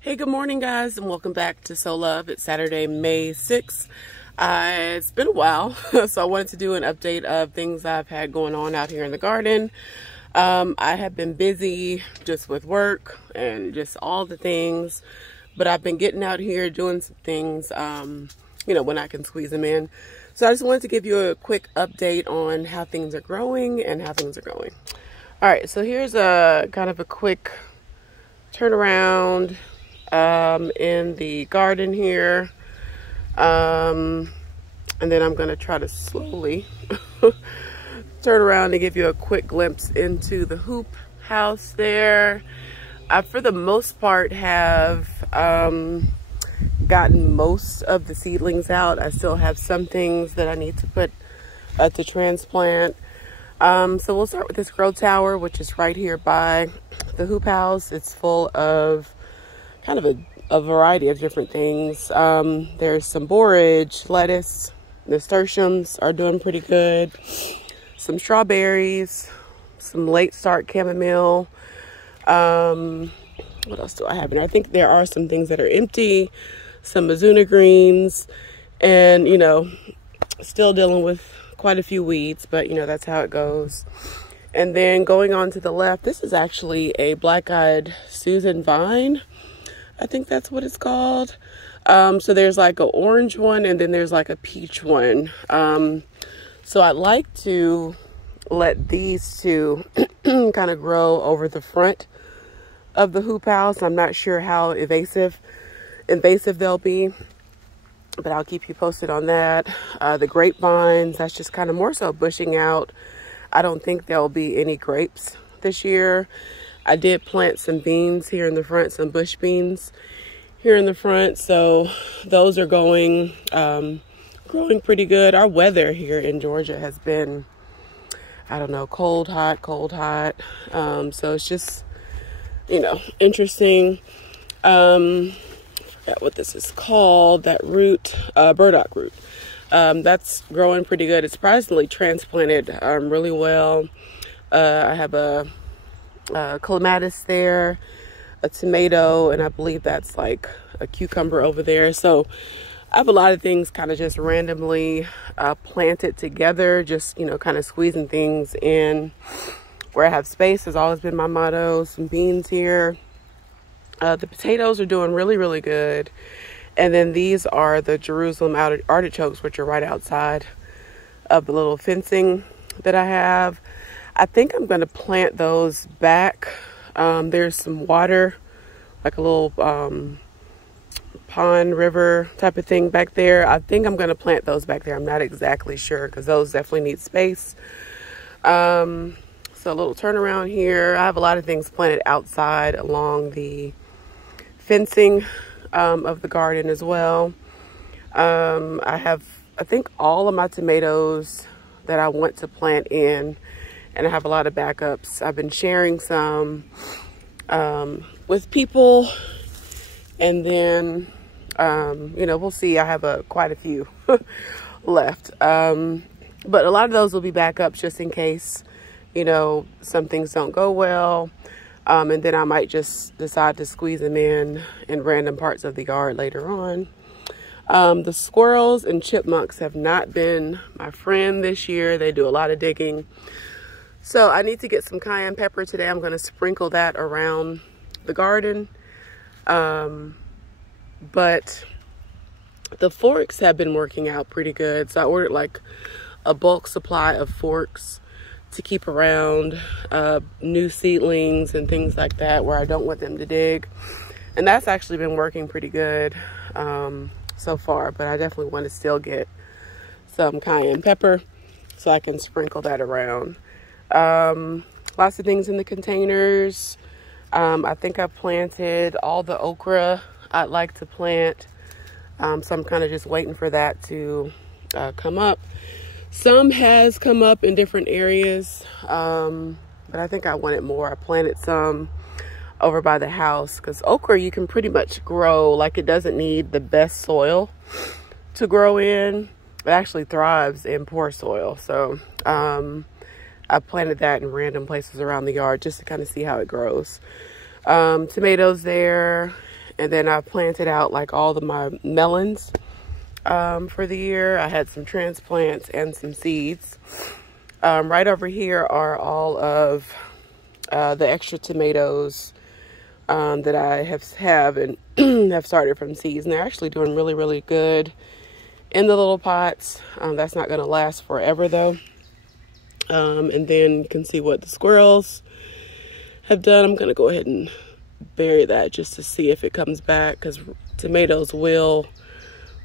Hey, good morning, guys, and welcome back to So Love. It's Saturday, May 6th. It's been a while, so I wanted to do an update of things I've had going on out here in the garden. I have been busy just with work and just all the things, but I've been getting out here doing some things, when I can squeeze them in. So I just wanted to give you a quick update on how things are growing and how things are going. All right, so here's a kind of a quick turnaround in the garden here, and then I'm going to try to slowly turn around and give you a quick glimpse into the hoop house there. I, for the most part, have gotten most of the seedlings out. I still have some things that I need to put to transplant. So we'll start with this grow tower, which is right here by the hoop house. It's full of kind of a variety of different things. There's some borage, lettuce, nasturtiums are doing pretty good, some strawberries, some late start chamomile. What else do I have in there? I think there are some things that are empty, some Mizuna greens, and still dealing with quite a few weeds, but that's how it goes. And then going on to the left, this is actually a black-eyed Susan vine. I think that's what it's called. So there's like an orange one and then there's like a peach one. So I'd like to let these two kind of grow over the front of the hoop house. I'm not sure how invasive they'll be, but I'll keep you posted on that. The grapevines, that's just kind of more so bushing out. I don't think there'll be any grapes this year. I did plant some beans here in the front, some bush beans here in the front. So those are growing pretty good. Our weather here in Georgia has been, I don't know, cold, hot. So it's just, interesting. I forgot what this is called, that root, burdock root. That's growing pretty good. It's surprisingly transplanted really well. I have a clematis there, a tomato, and I believe that's like a cucumber over there. So I have a lot of things kind of just randomly planted together, just kind of squeezing things in where I have space has always been my motto. Some beans here. The potatoes are doing really good, and then these are the Jerusalem artichokes, which are right outside of the little fencing that I have. I think I'm going to plant those back. There's some water, like a little pond, river type of thing back there. I think I'm going to plant those back there. I'm not exactly sure because those definitely need space. So a little turnaround here. I have a lot of things planted outside along the fencing of the garden as well. I have, I think, all of my tomatoes that I want to plant in. And I have a lot of backups. I've been sharing some with people, and then we'll see. I have quite a few left, but a lot of those will be backups just in case some things don't go well, and then I might just decide to squeeze them in random parts of the yard later on. The squirrels and chipmunks have not been my friend this year. They do a lot of digging. So I need to get some cayenne pepper today. I'm going to sprinkle that around the garden. But the forks have been working out pretty good. So I ordered like a bulk supply of forks to keep around new seedlings and things like that where I don't want them to dig. And that's actually been working pretty good so far. But I definitely want to still get some cayenne pepper so I can sprinkle that around. Lots of things in the containers. I think I planted all the okra I'd like to plant. So I'm kind of just waiting for that to come up. Some has come up in different areas, but I think I wanted more. I planted some over by the house because okra you can pretty much grow, like it doesn't need the best soil to grow in. It actually thrives in poor soil. So I planted that in random places around the yard just to kind of see how it grows. Tomatoes there, And then I planted out like all of my melons for the year. I had some transplants and some seeds. Right over here are all of the extra tomatoes that I have and have started from seeds. And they're actually doing really, really good in the little pots. That's not going to last forever though. And then you can see what the squirrels have done. I'm going to go ahead and bury that just to see if it comes back, because tomatoes will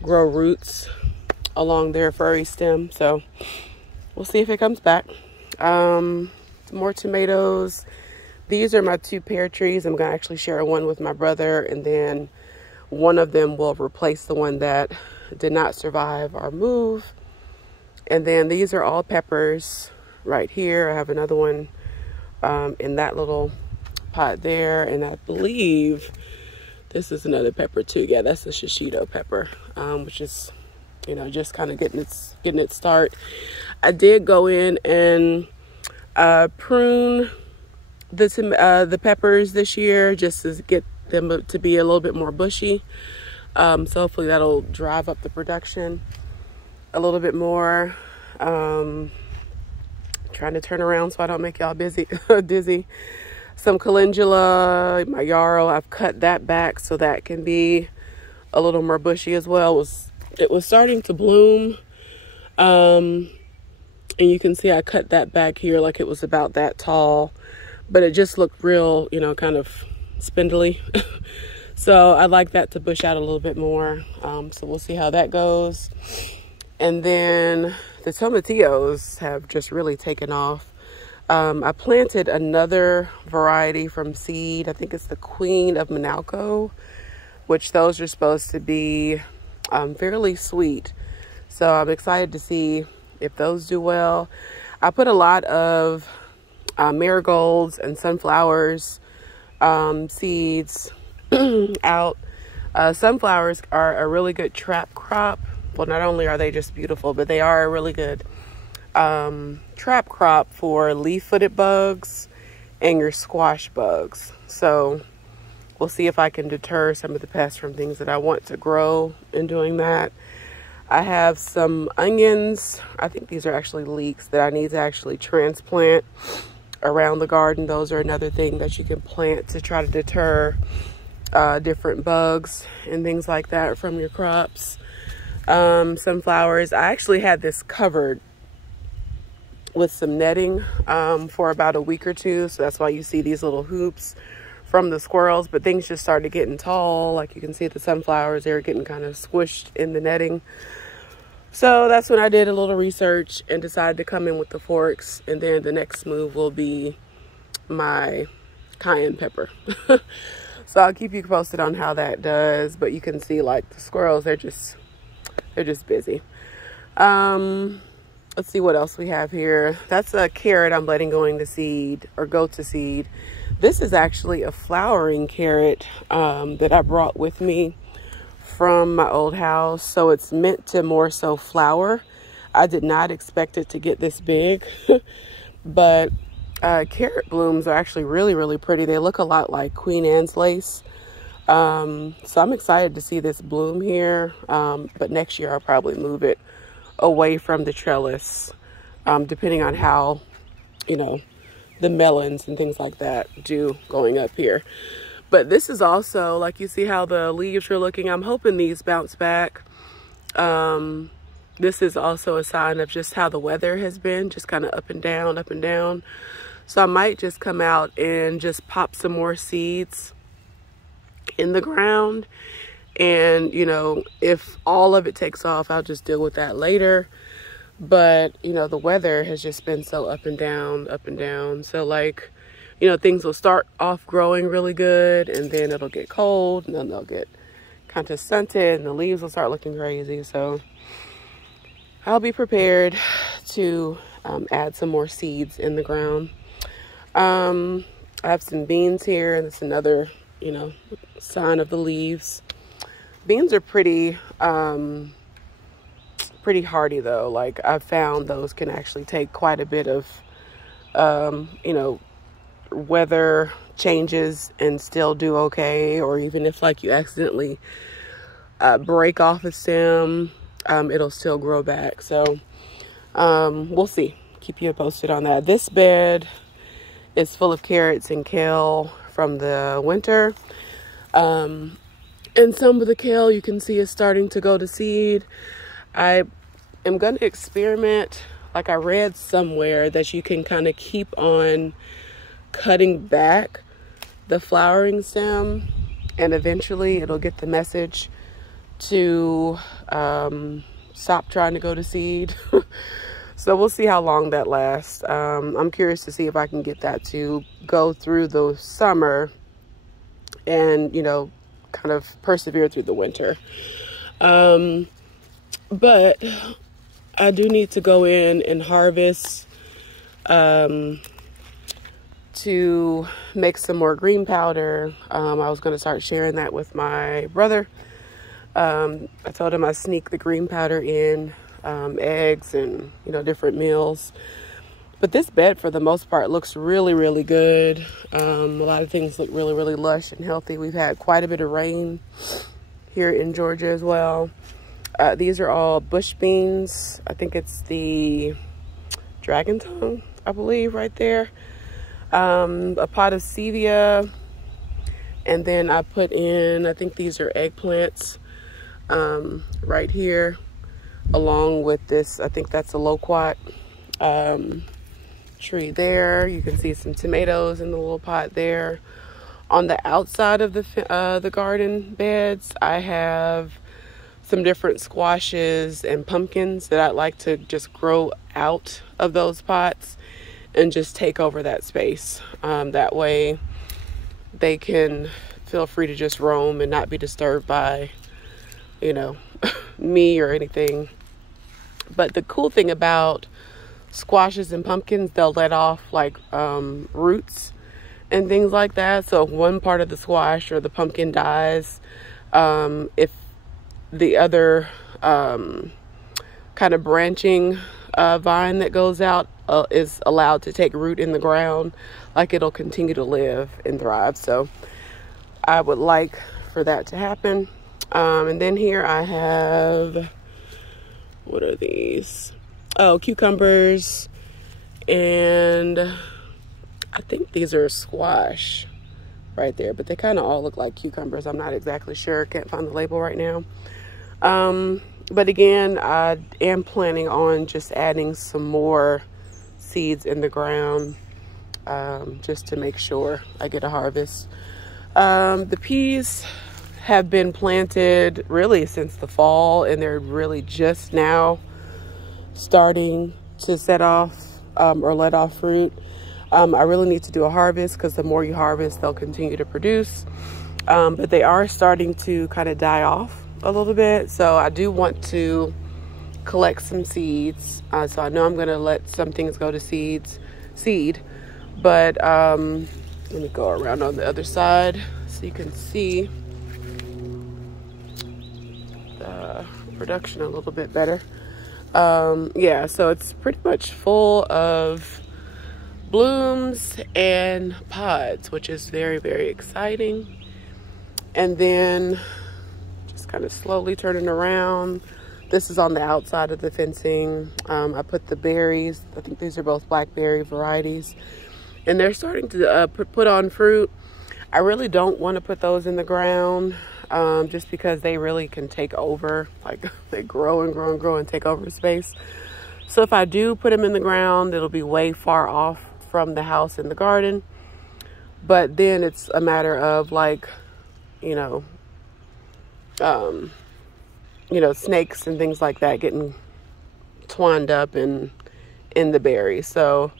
grow roots along their furry stem. So we'll see if it comes back. Some more tomatoes. These are my 2 pear trees. I'm going to actually share one with my brother, and then one of them will replace the one that did not survive our move. And then these are all peppers right here. I have another one in that little pot there, and I believe this is another pepper too. Yeah, that's the shishito pepper, which is, you know, just kind of getting its start. I did go in and prune the peppers this year just to get them to be a little bit more bushy. So hopefully that'll drive up the production a little bit more. Trying to turn around so I don't make y'all dizzy. Some calendula, my yarrow, I've cut that back so that can be a little more bushy as well. It was starting to bloom. And you can see I cut that back here like it was about that tall, but it just looked real, you know, kind of spindly. So I'd like that to bush out a little bit more. So we'll see how that goes. And then the tomatillos have just really taken off. I planted another variety from seed. I think it's the Queen of Manalco, which those are supposed to be fairly sweet. So I'm excited to see if those do well. I put a lot of marigolds and sunflowers seeds out. Sunflowers are a really good trap crop. Well, not only are they just beautiful, but they are a really good trap crop for leaf-footed bugs and your squash bugs. So we'll see if I can deter some of the pests from things that I want to grow in doing that. I have some onions. I think these are actually leeks that I need to actually transplant around the garden. Those are another thing that you can plant to try to deter different bugs and things like that from your crops. Sunflowers. I actually had this covered with some netting for about a week or two, so that's why you see these little hoops from the squirrels, but things just started getting tall. Like you can see the sunflowers, they were getting kind of squished in the netting. So that's when I did a little research and decided to come in with the forks, and then the next move will be my cayenne pepper. So I'll keep you posted on how that does, but you can see like the squirrels, they're just busy. Let's see what else we have here. That's a carrot I'm letting go to seed. This is actually a flowering carrot that I brought with me from my old house. So it's meant to more so flower. I did not expect it to get this big, but carrot blooms are actually really, really pretty. They look a lot like Queen Anne's lace. So I'm excited to see this bloom here. But next year I'll probably move it away from the trellis, depending on how, you know, the melons and things like that do going up here. But this is also, like, you see how the leaves are looking. I'm hoping these bounce back. This is also a sign of just how the weather has been, just kind of up and down, up and down. So I might just come out and just pop some more seeds in the ground. And, you know, if all of it takes off, I'll just deal with that later. But, you know, the weather has just been so up and down, up and down. So, like, you know, things will start off growing really good, and then it'll get cold, and then they'll get kind of stunted, and the leaves will start looking crazy. So I'll be prepared to add some more seeds in the ground. I have some beans here, and it's another, you know, sign of the leaves. Beans are pretty hardy though. Like, I've found those can actually take quite a bit of, you know, weather changes and still do okay, or even if like you accidentally break off a stem, it'll still grow back. So we'll see. Keep you posted on that. This bed is full of carrots and kale from the winter. And some of the kale you can see is starting to go to seed. I am going to experiment. Like I read somewhere that you can kind of keep on cutting back the flowering stem, and eventually it'll get the message to stop trying to go to seed. So we'll see how long that lasts. I'm curious to see if I can get that to go through the summer and, you know, kind of persevere through the winter. But I do need to go in and harvest to make some more green powder. I was going to start sharing that with my brother. I told him I sneak the green powder in, eggs and, you know, different meals. But this bed, for the most part, looks really, really good. A lot of things look really, really lush and healthy. We've had quite a bit of rain here in Georgia as well. These are all bush beans. I think it's the dragon tongue, I believe, right there. A pot of stevia. And then I put in, I think these are eggplants right here, along with this, I think that's a loquat tree there. You can see some tomatoes in the little pot there. On the outside of the garden beds, I have some different squashes and pumpkins that I'd like to just grow out of those pots and just take over that space. That way they can feel free to just roam and not be disturbed by, you know, me or anything. But the cool thing about squashes and pumpkins, they'll let off like roots and things like that. So if one part of the squash or the pumpkin dies, if the other kind of branching vine that goes out is allowed to take root in the ground, like it'll continue to live and thrive. So I would like for that to happen. And then here I have, what are these? Oh, cucumbers, and I think these are squash right there, but they kind of all look like cucumbers. I'm not exactly sure. Can't find the label right now. But again, I am planning on just adding some more seeds in the ground, just to make sure I get a harvest. The peas have been planted really since the fall, and they're really just now starting to set off or let off fruit. I really need to do a harvest, because the more you harvest, they'll continue to produce. But they are starting to kind of die off a little bit. So I do want to collect some seeds. So I know I'm going to let some things go to seed. But let me go around on the other side so you can see the production a little bit better. Yeah, so it's pretty much full of blooms and pods, which is very, very exciting. And then just kind of slowly turning around. This is on the outside of the fencing. I put the berries. I think these are both blackberry varieties, and they're starting to put on fruit. I really don't want to put those in the ground, just because they really can take over. Like, they grow and grow and grow and take over space. So if I do put them in the ground, it'll be way far off from the house and the garden. But then it's a matter of, like, you know, snakes and things like that getting twined up in the berries. So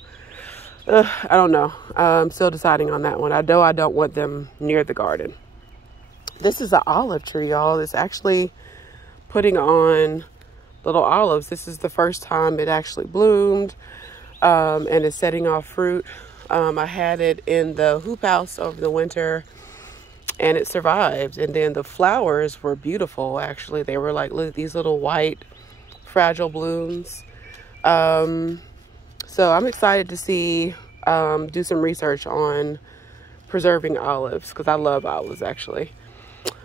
I don't know. I'm still deciding on that one. I know I don't want them near the garden. This is an olive tree, y'all. It's actually putting on little olives. This is the first time it actually bloomed, and it's setting off fruit. I had it in the hoop house over the winter, and it survived. And then the flowers were beautiful, actually. They were like these little white fragile blooms. So I'm excited to see do some research on preserving olives, because I love olives actually.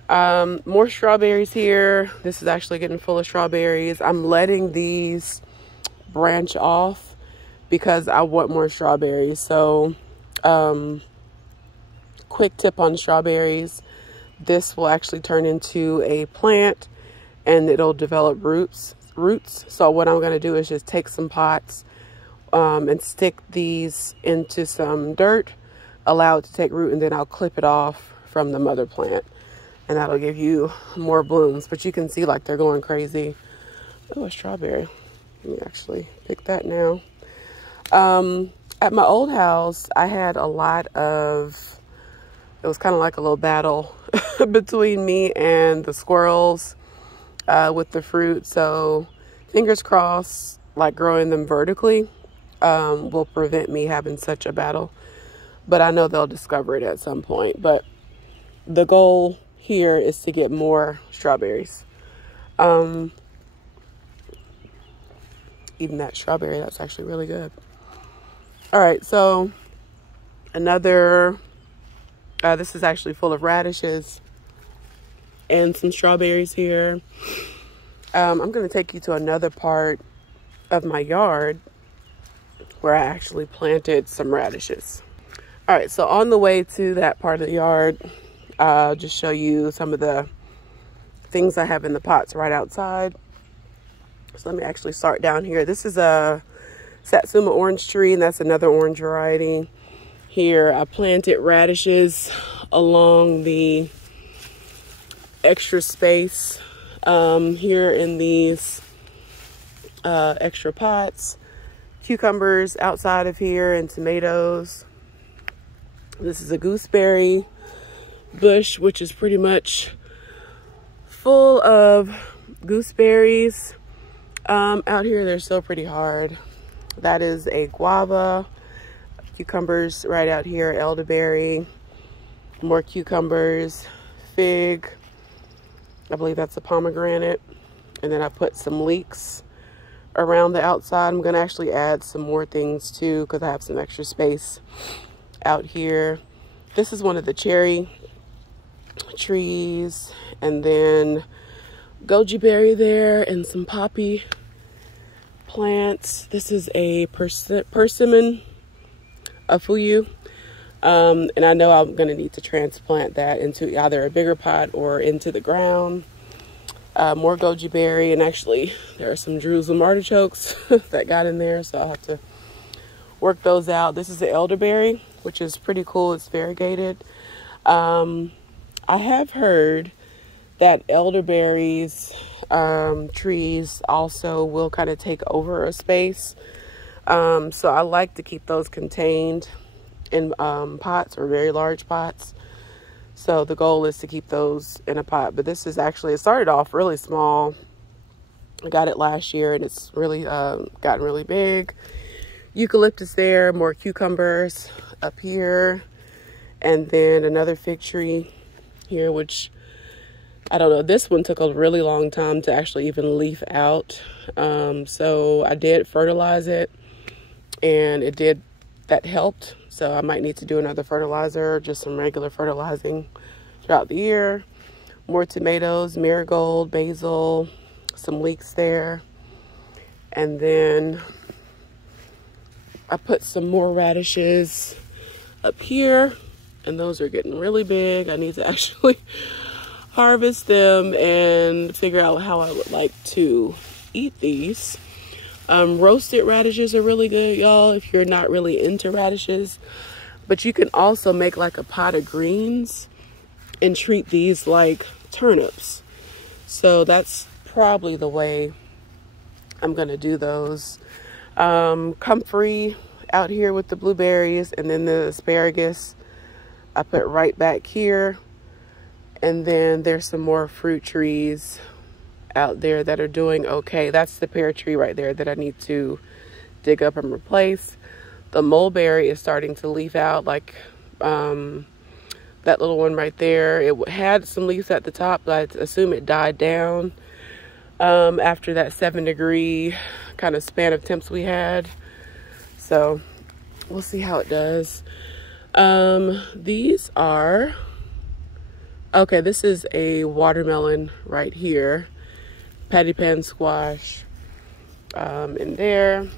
More strawberries here. This is actually getting full of strawberries. I'm letting these branch off because I want more strawberries. So quick tip on strawberries: this will actually turn into a plant and it'll develop roots. So what I'm going to do is just take some pots and stick these into some dirt, allow it to take root, and then I'll clip it off from the mother plant, and that'll give you more blooms. But you can see like they're going crazy. Oh, a strawberry. Let me actually pick that now. At my old house, I had a lot of, it was kind of like a little battle between me and the squirrels with the fruit. So fingers crossed, like growing them vertically will prevent me having such a battle. But I know they'll discover it at some point. But the goal here is to get more strawberries. Even that strawberry, that's actually really good. All right, so another, this is actually full of radishes and some strawberries here. I'm going to take you to another part of my yard where I actually planted some radishes. All right, so on the way to that part of the yard, I'll just show you some of the things I have in the pots right outside. So let me actually start down here. This is a Satsuma orange tree, and that's another orange variety. Here I planted radishes along the extra space here in these extra pots. Cucumbers outside of here and tomatoes. This is a gooseberry bush, which is pretty much full of gooseberries. Out here they're still pretty hard. That is a guava. Cucumbers right out here, elderberry, more cucumbers, fig. I believe that's a pomegranate. And then I put some leeks around the outside. I'm gonna actually add some more things too, because I have some extra space out here. This is one of the cherry trees, and then goji berry there, and some poppy plants. This is a persimmon, a fuyu, and I know I'm gonna need to transplant that into either a bigger pot or into the ground. More goji berry, and actually there are some Jerusalem artichokes that got in there, so I'll have to work those out. This is the elderberry, which is pretty cool. It's variegated. I have heard that elderberries trees also will kind of take over a space, so I like to keep those contained in pots or very large pots. So the goal is to keep those in a pot. But this is actually, it started off really small. I got it last year and it's really gotten really big. Eucalyptus there, more cucumbers up here, and then another fig tree here, which I don't know, this one took a really long time to actually even leaf out. So I did fertilize it, and that helped. So I might need to do another fertilizer, just some regular fertilizing throughout the year. More tomatoes, marigold, basil, some leeks there. And then I put some more radishes up here, and those are getting really big. I need to actually harvest them and figure out how I would like to eat these. Roasted radishes are really good, y'all, if you're not really into radishes. But you can also make like a pot of greens and treat these like turnips. So that's probably the way I'm gonna do those. Comfrey out here with the blueberries, and then the asparagus I put right back here. And then there's some more fruit trees out there that are doing okay. That's the pear tree right there that I need to dig up and replace. The mulberry is starting to leaf out, like that little one right there. It had some leaves at the top, but I assume it died down after that 7-degree kind of span of temps we had. So we'll see how it does. These are, okay, this is a watermelon right here, patty pan squash in there,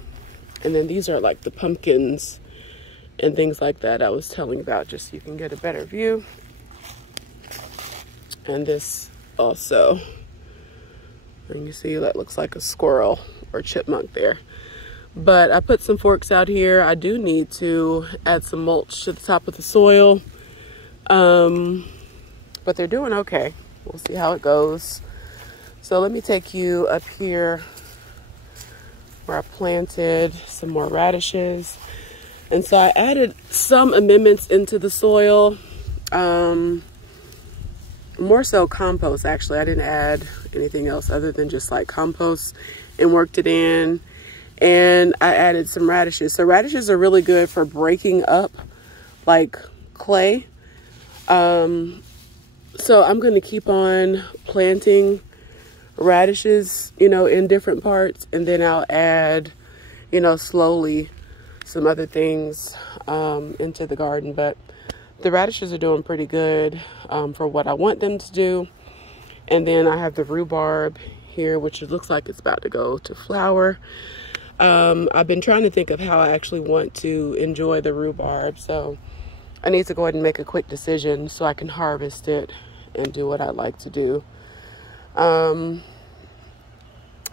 and then these are like the pumpkins and things like that I was telling about, just so you can get a better view. And this also, and you see that looks like a squirrel or chipmunk there. But I put some forks out here. I do need to add some mulch to the top of the soil. But they're doing okay. We'll see how it goes. So let me take you up here where I planted some more radishes. And so I added some amendments into the soil. More so compost, actually. I didn't add anything else other than just like compost, and worked it in. And I added some radishes. So radishes are really good for breaking up like clay. So I'm going to keep on planting radishes, you know, in different parts. And then I'll add, you know, slowly some other things into the garden. But the radishes are doing pretty good for what I want them to do. And then I have the rhubarb here, which it looks like it's about to go to flower. I've been trying to think of how I actually want to enjoy the rhubarb, so I need to go ahead and make a quick decision so I can harvest it and do what I'd like to do.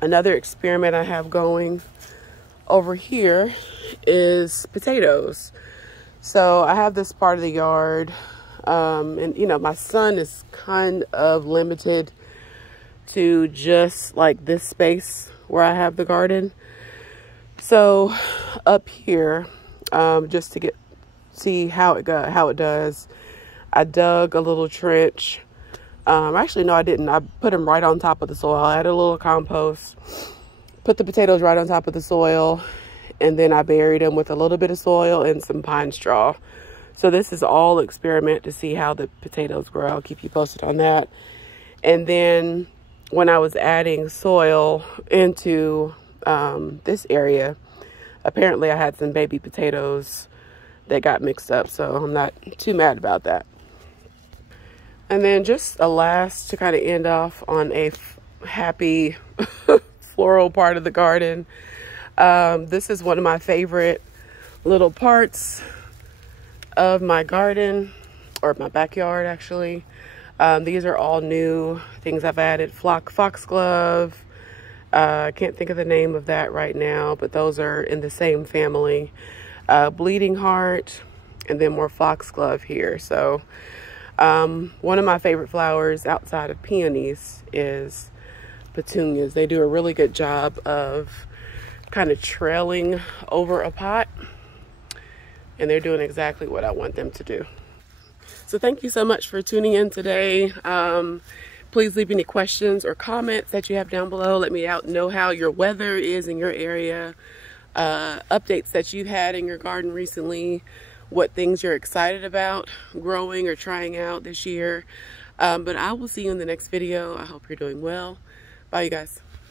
Another experiment I have going over here is potatoes. So I have this part of the yard, and you know, my son is kind of limited to just like this space where I have the garden. So up here, just to see how it does, I dug a little trench. Actually, no, I didn't. I put them right on top of the soil. I added a little compost, put the potatoes right on top of the soil, and then I buried them with a little bit of soil and some pine straw. So this is all experiment to see how the potatoes grow. I'll keep you posted on that. And then when I was adding soil into this area, apparently I had some baby potatoes that got mixed up, so I'm not too mad about that. And then just a last to kind of end off on a happy floral part of the garden. This is one of my favorite little parts of my garden, or my backyard actually. These are all new things I've added. Foxglove. I can't think of the name of that right now, but those are in the same family. Bleeding heart, and then more foxglove here. So one of my favorite flowers outside of peonies is petunias. They do a really good job of kind of trailing over a pot, and they're doing exactly what I want them to do. So thank you so much for tuning in today. Please leave any questions or comments that you have down below. Let me know how your weather is in your area, updates that you've had in your garden recently, what things you're excited about growing or trying out this year. But I will see you in the next video. I hope you're doing well. Bye, you guys.